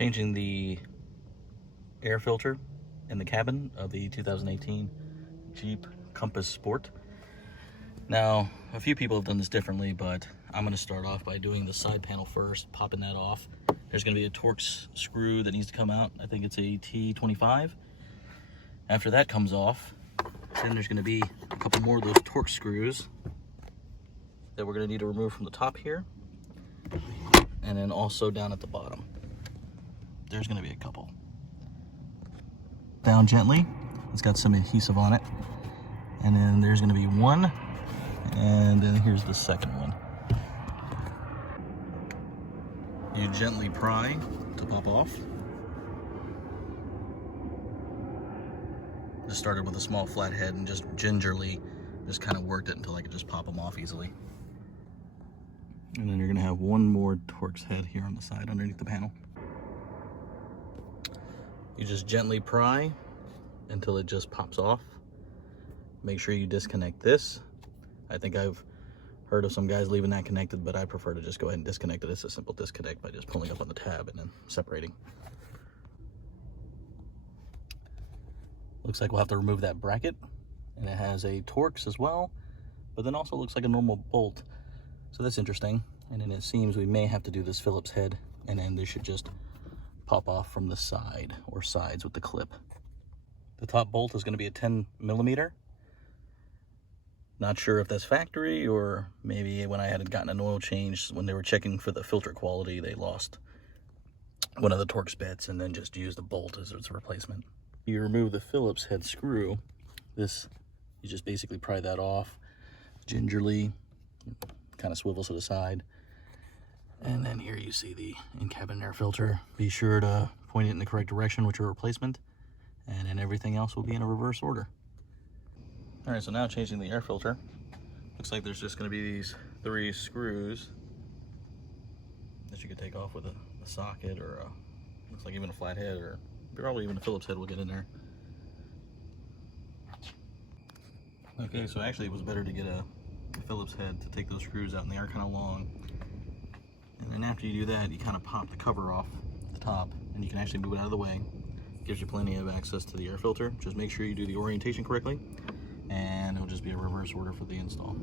Changing the air filter in the cabin of the 2018 Jeep Compass Sport. Now, a few people have done this differently, but I'm going to start off by doing the side panel first, popping that off. There's going to be a Torx screw that needs to come out. I think it's a T25. After that comes off, then there's going to be a couple more of those Torx screws that we're going to need to remove from the top here, and then also down at the bottom. There's going to be a couple. Down gently. It's got some adhesive on it. And then there's going to be one, and then here's the second one. You gently pry to pop off. Just started with a small flat head and just gingerly just kind of worked it until I could just pop them off easily. And then you're going to have one more Torx head here on the side underneath the panel. You just gently pry until it just pops off. Make sure you disconnect this. I think I've heard of some guys leaving that connected, but I prefer to just go ahead and disconnect it. It's a simple disconnect by just pulling up on the tab and then separating. Looks like we'll have to remove that bracket, and it has a Torx as well, but then also looks like a normal bolt. So that's interesting. And then it seems we may have to do this Phillips head, and then this should just pop off from the side or sides with the clip. The top bolt is going to be a 10mm. Not sure if that's factory, or maybe when I had gotten an oil change, when they were checking for the filter quality, they lost one of the Torx bits and then just used the bolt as its replacement. You remove the Phillips head screw. This, you just basically pry that off gingerly, kind of swivels to the side. And then here you see the in-cabin air filter. Be sure to point it in the correct direction with your replacement, and then everything else will be in a reverse order. All right, so now changing the air filter. Looks like there's just going to be these 3 screws that you could take off with a socket, or looks like even a flat head, or probably even a Phillips head will get in there. Okay, so actually it was better to get a Phillips head to take those screws out, and they are kind of long. And then after you do that, you kind of pop the cover off the top, and you can actually move it out of the way. Gives you plenty of access to the air filter. Just make sure you do the orientation correctly, and it'll just be a reverse order for the install.